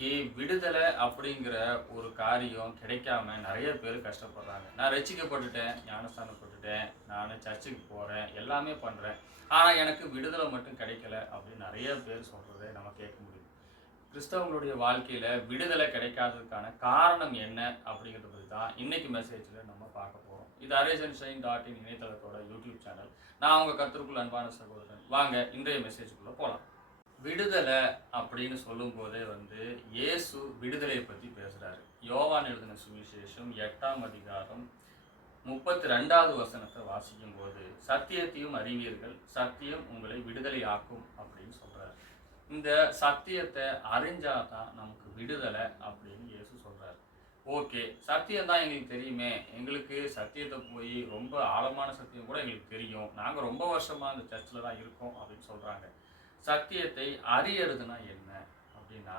இன்னைக்கு விடுதலை அப்படிங்கிற ஒரு காரியம் கிடைக்காம நிறைய பேர் கஷ்டப்படுறாங்க. நான் ரட்சிக்கப்பட்டுட்டேன், ஞானஸ்தானம் பட்டுட்டேன், நான் சர்ச்சுக்கு போறேன், எல்லாமே பண்றேன். ஆனா எனக்கு விடுதலை மட்டும் கிடைக்கல அப்படின்னு நிறைய பேர் சொல்றதை நம்ம கேட்க முடியுது. கிறிஸ்தவங்களுடைய வாழ்க்கையில விடுதலை கிடைக்காததுக்கான காரணம் என்ன அப்படிங்கிறத பத்தி தான் இன்னைக்கு மெசேஜ்ல நம்ம பார்க்க போறோம். இது அரேசன்ஷைன்.in இணையதளத்தோட யூடியூப் சேனல். நான் உங்க கர்த்தருக்குள் அன்பான சகோதரன். வாங்க இன்றைய மெசேஜுக்குள்ள போலாம். விடுதலை அப்படின்னு சொல்லும்போதே இயேசு விடுதலையை பற்றி பேசுகிறாரு. யோவான் எழுதின சுவிசேஷம் 8ஆம் அதிகாரம் 32வது வசனத்தை வாசிக்கும் போது, சத்தியத்தையும் அறிவீர்கள், சத்தியம் உங்களை விடுதலை ஆக்கும் அப்படின்னு சொல்றாரு. இந்த சத்தியத்தை அறிஞ்சாதான் நமக்கு விடுதலை அப்படின்னு இயேசு சொல்றாரு. ஓகே, சத்தியம் தான் எங்களுக்கு தெரியுமே, எங்களுக்கு சத்தியத்தை போய் ரொம்ப ஆழமான சத்தியம் கூட எங்களுக்கு தெரியும், நாங்கள் ரொம்ப வருஷமா அந்த சர்ச்சில் தான் இருக்கோம் அப்படின்னு சொல்றாங்க. சத்தியத்தை அறியறதுனா என்ன அப்படின்னா,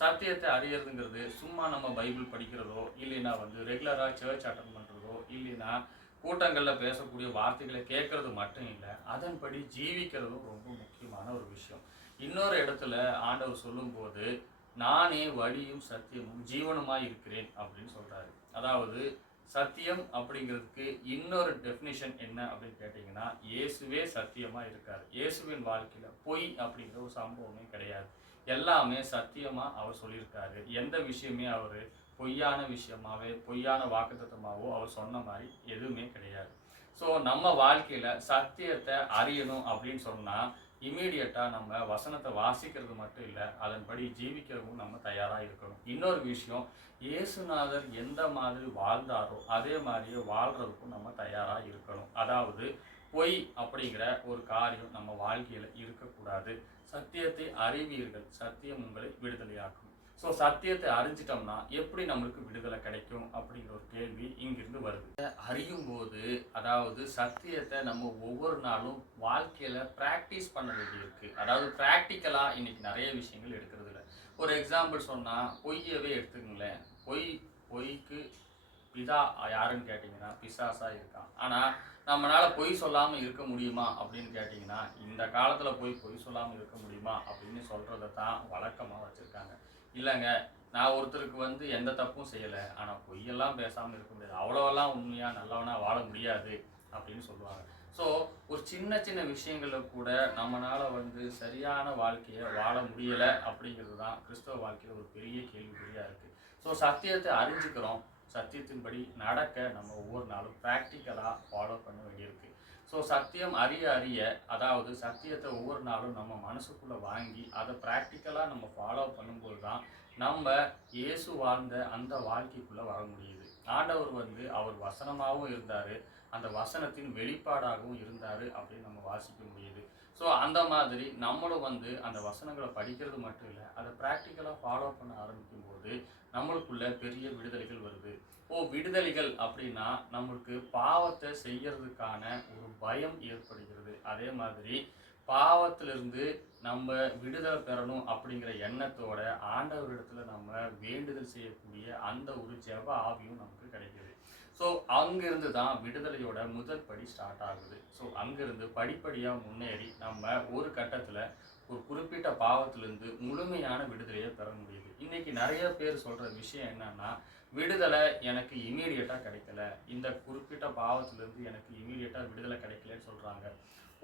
சத்தியத்தை அறியறதுங்கிறது சும்மா நம்ம பைபிள் படிக்கிறதோ, இல்லைன்னா ரெகுலராக சர்ச் அட்டன் பண்ணுறதோ, இல்லைன்னா கூட்டங்களில் பேசக்கூடிய வார்த்தைகளை கேட்கறது மட்டும் இல்லை, அதன்படி ஜீவிக்கிறதும் ரொம்ப முக்கியமான ஒரு விஷயம். இன்னொரு இடத்துல ஆண்டவர் சொல்லும்போது, நானே வழியும் சத்தியமும் ஜீவனுமாய் இருக்கிறேன் அப்படின்னு சொல்றாரு. அதாவது சத்தியம் அப்படிங்கிறதுக்கு இன்னொரு டெஃபினிஷன் என்ன அப்படின்னு கேட்டிங்கன்னா, இயேசுவே சத்தியமாக இருக்கார். இயேசுவின் வாழ்க்கையில் பொய் அப்படிங்கிற ஒரு சம்பவமே கிடையாது. எல்லாமே சத்தியமாக அவர் சொல்லியிருக்காரு. எந்த விஷயமே அவர் பொய்யான விஷயமாவே, பொய்யான வாக்குத்தத்தமாகவோ அவர் சொன்ன மாதிரி எதுவுமே கிடையாது. ஸோ நம்ம வாழ்க்கையில் சத்தியத்தை அறியணும் அப்படின்னு சொன்னால், இமீடியட்டாக நம்ம வசனத்தை வாசிக்கிறது மட்டும் இல்லை, அதன்படி ஜீவிக்கிறதும் நம்ம தயாராக இருக்கணும். இன்னொரு விஷயம், இயேசுநாதர் எந்த மாதிரி வாழ்ந்தாரோ அதே மாதிரியே வாழ்கிறதுக்கும் நம்ம தயாராக இருக்கணும். அதாவது பொய் அப்படிங்கிற ஒரு காரியம் நம்ம வாழ்க்கையில் இருக்கக்கூடாது. சத்தியத்தை அறிவீர்கள், சத்தியம் உங்களை விடுதலையாக்கும். ஸோ சத்தியத்தை அறிஞ்சிட்டோம்னா எப்படி நம்மளுக்கு விடுதலை கிடைக்கும் அப்படிங்கிற ஒரு கேள்வி இங்கிருந்து வருது. அறியும் போது, அதாவது சத்தியத்தை நம்ம ஒவ்வொரு நாளும் வாழ்க்கையில் ப்ராக்டிஸ் பண்ண வேண்டியிருக்கு. அதாவது ப்ராக்டிக்கலாக இன்னைக்கு நிறைய விஷயங்கள் எடுக்கிறது இல்லை. ஒரு எக்ஸாம்பிள் சொன்னால், பொய்யவே எடுத்துக்கங்களேன். பொய்க்கு பிதா யாருன்னு கேட்டிங்கன்னா பிசாசாக இருக்கான். ஆனால் நம்மளால் பொய் சொல்லாமல் இருக்க முடியுமா அப்படின்னு கேட்டிங்கன்னா, இந்த காலத்தில் பொய் சொல்லாமல் இருக்க முடியுமா அப்படின்னு சொல்கிறத தான் வழக்கமாக வச்சுருக்காங்க. இல்லைங்க, நான் ஒருத்தருக்கு எந்த தப்பும் செய்யலை, ஆனால் பொய்யெல்லாம் பேசாமல் இருக்க முடியாது, அவ்வளோவெல்லாம் உண்மையாக நல்லவனாக வாழ முடியாது அப்படின்னு சொல்லுவாங்க. ஸோ ஒரு சின்ன சின்ன விஷயங்களில் கூட நம்மளால் சரியான வாழ்க்கையை வாழ முடியலை அப்படிங்கிறது தான் கிறிஸ்தவ வாழ்க்கையில் ஒரு பெரிய கேள்விக்குறியாக இருக்குது. ஸோ சத்தியத்தை அறிஞ்சுக்கிறோம், சத்தியத்தின்படி நடக்க நம்ம ஒவ்வொரு நாளும் ப்ராக்டிக்கலாக ஃபாலோ பண்ண வேண்டியிருக்கு. ஸோ சத்தியம் அறிய அதாவது சத்தியத்தை ஒவ்வொரு நாளும் நம்ம மனசுக்குள்ளே வாங்கி அதை ப்ராக்டிக்கலாக நம்ம ஃபாலோ பண்ணும்போது தான் நம்ம இயேசு வாழ்ந்த அந்த வாழ்க்கைக்குள்ளே வர முடியுது. ஆண்டவர் அவர் வசனமாகவும் இருந்தார், அந்த வசனத்தின் வெளிப்பாடாகவும் இருந்தார் அப்படின்னு நம்ம வாசிக்க முடியுது. ஸோ அந்த மாதிரி நம்மளும் அந்த வசனங்களை படிக்கிறது மட்டும் இல்லை, அதை ப்ராக்டிக்கலாக ஃபாலோ பண்ண ஆரம்பிக்கும் போது நம்மளுக்குள்ள பெரிய விடுதலைகள் வருது. விடுதலைகள் அப்படின்னா நம்மளுக்கு பாவத்தை செய்யறதுக்கான ஒரு பயம் ஏற்படுகிறது. அதே மாதிரி பாவத்திலிருந்து நம்ம விடுதலை பெறணும் அப்படிங்கிற எண்ணத்தோட ஆண்டவரிடத்துல நம்ம வேண்டுதல் செய்யக்கூடிய அந்த ஒரு ஜெப ஆவியும் நமக்கு கிடைக்குது. ஸோ அங்கிருந்து தான் விடுதலையோட முதல் படி ஸ்டார்ட் ஆகுது. ஸோ அங்கிருந்து படிப்படியாக முன்னேறி நம்ம ஒரு கட்டத்தில் ஒரு குறிப்பிட்ட பாவத்திலிருந்து முழுமையான விடுதலையை பெற முடியுது. இன்னைக்கு நிறைய பேர் சொல்கிற விஷயம் என்னன்னா, விடுதலை எனக்கு இமீடியட்டாக கிடைக்கல, இந்த குறிப்பிட்ட பாவத்திலிருந்து எனக்கு இமீடியட்டாக விடுதலை கிடைக்கலன்னு சொல்கிறாங்க.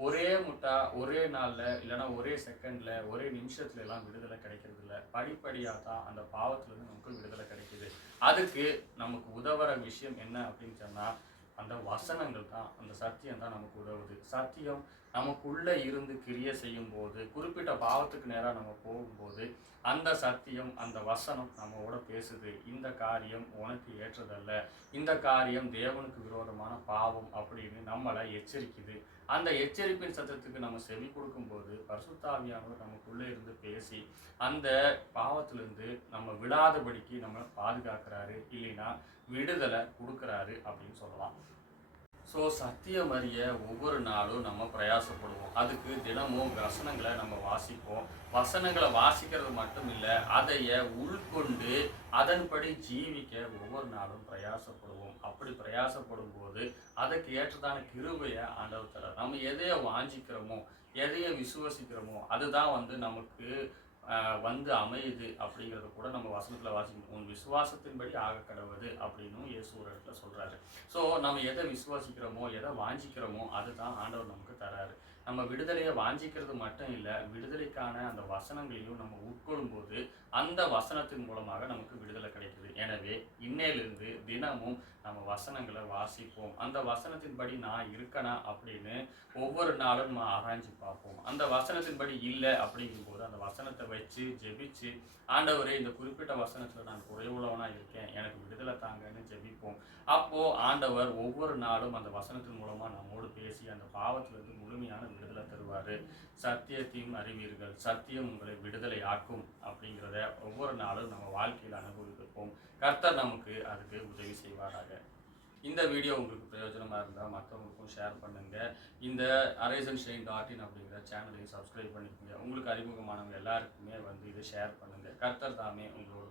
ஒரே முட்டா ஒரே நாளில், இல்லைன்னா ஒரே செகண்டில், ஒரே நிமிஷத்துல எல்லாம் விடுதலை கிடைக்கிறது இல்லை. படிப்படியாக தான் அந்த பாவத்திலிருந்து நமக்கு விடுதலை கிடைக்குது. அதுக்கு நமக்கு உதவுற விஷயம் என்ன அப்படின்னு சொன்னால், அந்த வசனங்கள் தான், அந்த சத்தியம் தான் நமக்கு உதவுது. சத்தியம் நமக்குள்ளே இருந்து கிரியை செய்யும் போது, குறிப்பிட்ட பாவத்துக்கு நேராக நம்ம போகும்போது, அந்த சத்தியம், அந்த வசனம் நம்மோட பேசுது. இந்த காரியம் உனக்கு ஏற்றதல்ல, இந்த காரியம் தேவனுக்கு விரோதமான பாவம் அப்படின்னு நம்மளை எச்சரிக்குது. அந்த எச்சரிப்பின் சத்தத்துக்கு நம்ம செவி கொடுக்கும்போது பரிசுத்த ஆவியானவர் நமக்குள்ளே இருந்து பேசி அந்த பாவத்திலிருந்து நம்ம விடாதபடிக்கு நம்ம பாதுகாக்கிறாரு, இல்லைன்னா விடுதலை கொடுக்குறாரு அப்படின்னு சொல்லலாம். ஸோ சத்தியம் அறிய ஒவ்வொரு நாளும் நம்ம பிரயாசப்படுவோம். அதுக்கு தினமும் வசனங்களை நம்ம வாசிப்போம். வசனங்களை வாசிக்கிறது மட்டும் இல்லை, அதைய உள்கொண்டு அதன்படி ஜீவிக்க ஒவ்வொரு நாளும் பிரயாசப்படுவோம். அப்படி பிரயாசப்படும் போது அதுக்கு ஏற்றதான கிருபையை ஆண்டவர் தரார். நம்ம எதைய வாஞ்சிக்கிறோமோ, எதைய விசுவசிக்கிறோமோ, அதுதான் நமக்கு வந்து அமையுது அப்படிங்கிறத கூட நம்ம வசனத்தில் வாசிக்கணும். உன் விசுவாசத்தின்படி ஆக கடவுது அப்படின்னும் இயேசு ஒரு இடத்துல சொல்கிறாரு. ஸோ நம்ம எதை விசுவாசிக்கிறோமோ எதை வாஞ்சிக்கிறோமோ அதுதான் ஆண்டவர் நமக்கு தராரு. நம்ம விடுதலையை வாஞ்சிக்கிறது மட்டும் இல்லை, விடுதலைக்கான அந்த வசனங்களையும் நம்ம உட்கொள்ளும்போது அந்த வசனத்தின் மூலமாக நமக்கு விடுதலை கிடைக்குது. எனவே இன்னையிலிருந்து தினமும் நம்ம வசனங்களை வாசிப்போம். அந்த வசனத்தின்படி நான் இருக்கனா அப்படின்னு ஒவ்வொரு நாளும் நம்ம ஆராய்ஞ்சு பார்ப்போம். அந்த வசனத்தின்படி இல்லை அப்படிங்கும்போது அந்த வசனத்தை வச்சு ஜெபிச்சு, ஆண்டவரே இந்த குறிப்பிட்ட வசனத்தில் நான் குறைவுள்ளவனா இருக்கேன், எனக்கு விடுதலை தாங்கன்னு ஜெபிப்போம். அப்போ ஆண்டவர் ஒவ்வொரு நாளும் அந்த வசனத்தின் மூலமா நம்மோடு பேசி அந்த பாவத்திலிருந்து முழுமையான விடுதலை தருவாரு. சத்தியத்தையும் அறிவீர்கள், சத்தியம் உங்களை விடுதலை ஆக்கும் அப்படிங்கிறத ஒவ்வொரு நாளும் நம்ம வாழ்க்கையில் அனுபவிப்போம். கர்த்தர் நமக்கு அதுக்கு உதவி செய்வாராக. இந்த வீடியோ உங்களுக்கு பிரயோஜனமாக இருந்தால் மற்றவங்களுக்கும் ஷேர் பண்ணுங்கள். இந்த arise&shine.in அப்படிங்கிற சேனலையும் சப்ஸ்கிரைப் பண்ணிக்கோங்க. உங்களுக்கு அறிமுகமானவங்க எல்லாருக்குமே இதை ஷேர் பண்ணுங்கள். கர்த்தர் தாமே உங்களோட